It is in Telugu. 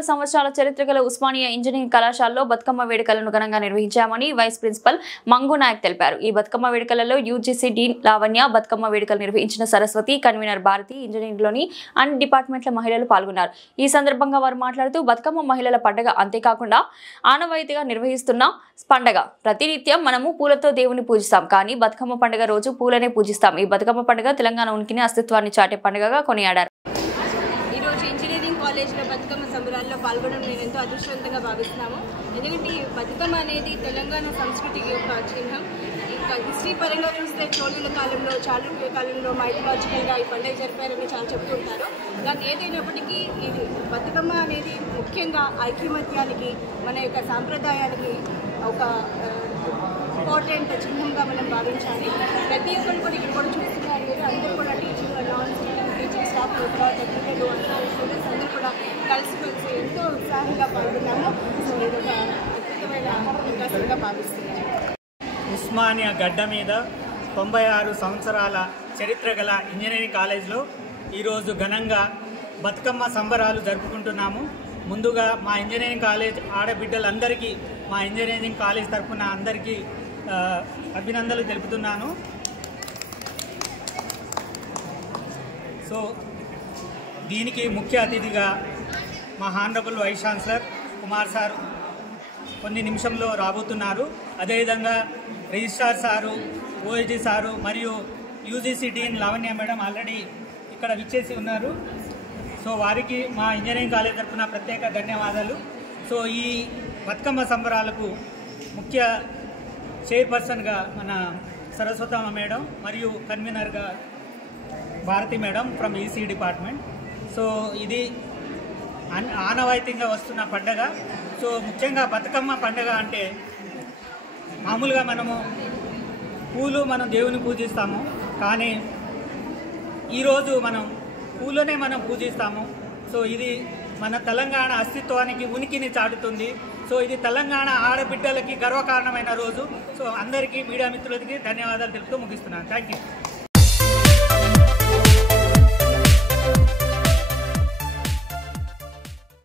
96 సంవత్సరాల చరిత్ర గల ఉస్మానియా ఇంజనీరింగ్ కళాశాలలో బతుకమ్మ వేడుకలను ఘనంగా నిర్వహించామని వైస్ ప్రిన్సిపల్ మంగు నాయక్ తెలిపారు. ఈ బతుకమ్మ వేడుకలలో యూజీసీ డీన్ లావణ్య, బతుకమ్మ వేడుకలు నిర్వహించిన సరస్వతి, కన్వీనర్ భారతి, ఇంజనీరింగ్లోని అన్ని డిపార్ట్మెంట్ల మహిళలు పాల్గొన్నారు. ఈ సందర్భంగా వారు మాట్లాడుతూ బతుకమ్మ మహిళల పండుగ అంతేకాకుండా ఆనవాయితీగా నిర్వహిస్తున్న పండుగ. ప్రతినిత్యం మనము పూలతో దేవుని పూజిస్తాం, కానీ బతుకమ్మ పండుగ రోజు పూలనే పూజిస్తాం. ఈ బతుకమ్మ పండుగ తెలంగాణ ఉనికిని అస్తిత్వాన్ని చాటే పండుగగా కొనియాడారు. కాలేజ్లో బతుకమ్మ సంబరాల్లో పాల్గొనడం నేను ఎంతో అదృష్టవంతంగా భావిస్తున్నాము. ఎందుకంటే ఈ బతుకమ్మ అనేది తెలంగాణ సంస్కృతికి ఒక చిహ్నం. ఇంకా హిస్టరీ పరంగా చూస్తే చోళుల కాలంలో, చాళుక్య కాలంలో మైథలాజికల్గా ఈ పండుగ జరిపారని చాలా చెప్తుంటారు. కానీ ఏదైనప్పటికీ ఇది బతుకమ్మ అనేది ముఖ్యంగా ఐకమత్యానికి, మన యొక్క సాంప్రదాయానికి ఒక ఇంపార్టెంట్ చిహ్నంగా మనం భావించాలి. ప్రతి ఒక్కరు కూడా ఇక్కడ కూడా చూస్తున్నారు మీరు, అందరూ కూడా టీచింగ్ స్టాఫ్ టెక్నికల్ స్టూడెంట్స్ అందరూ కూడా కలిసి ఎంతో ఉత్సాహంగా పాల్గొన్నాము. సో ఇది ఒక అద్భుతమైన వికాసంగా భావిస్తున్నాను. ఉస్మానియా గడ్డ మీద 96 సంవత్సరాల చరిత్ర గల ఇంజనీరింగ్ కాలేజ్లో ఈరోజు ఘనంగా బతుకమ్మ సంబరాలు జరుపుకుంటున్నాము. ముందుగా మా ఇంజనీరింగ్ కాలేజ్ ఆడబిడ్డలందరికీ, మా ఇంజనీరింగ్ కాలేజ్ తరఫున అందరికీ అభినందనలు తెలుపుతున్నాను. సో దీనికి ముఖ్య అతిథిగా మా honourable vice chancellor Kumar sir కొన్ని నిమిషంలో రాబోతున్నారు. అదేవిధంగా రిజిస్ట్రార్ సారు, ఓఎస్డి సారు మరియు UGC dean Lavanya madam already ఇక్కడ విచ్చేసి ఉన్నారు. సో వారికి మా ఇంజనీరింగ్ కాలేజ్ తరఫున ప్రత్యేక ధన్యవాదాలు. సో ఈ బతుకమ్మ సంబరాలకు ముఖ్య చైర్పర్సన్గా మన సరస్వతమ్మ మేడం మరియు కన్వీనర్గా Bharathi madam from EC department. So ఇది ఆనవాయితీగా వస్తున్న పండగ. సో ముఖ్యంగా బతుకమ్మ పండుగ అంటే మామూలుగా మనము మనం దేవుని పూజిస్తాము, కానీ ఈరోజు మనం పూలనే మనం పూజిస్తాము. సో ఇది మన తెలంగాణ అస్తిత్వానికి ఉనికిని చాటుతుంది. సో ఇది తెలంగాణ ఆడబిడ్డలకి గర్వకారణమైన రోజు. సో అందరికీ మీడియా మిత్రులకి ధన్యవాదాలు తెలుపుతూ ముగిస్తున్నాను. Thank you.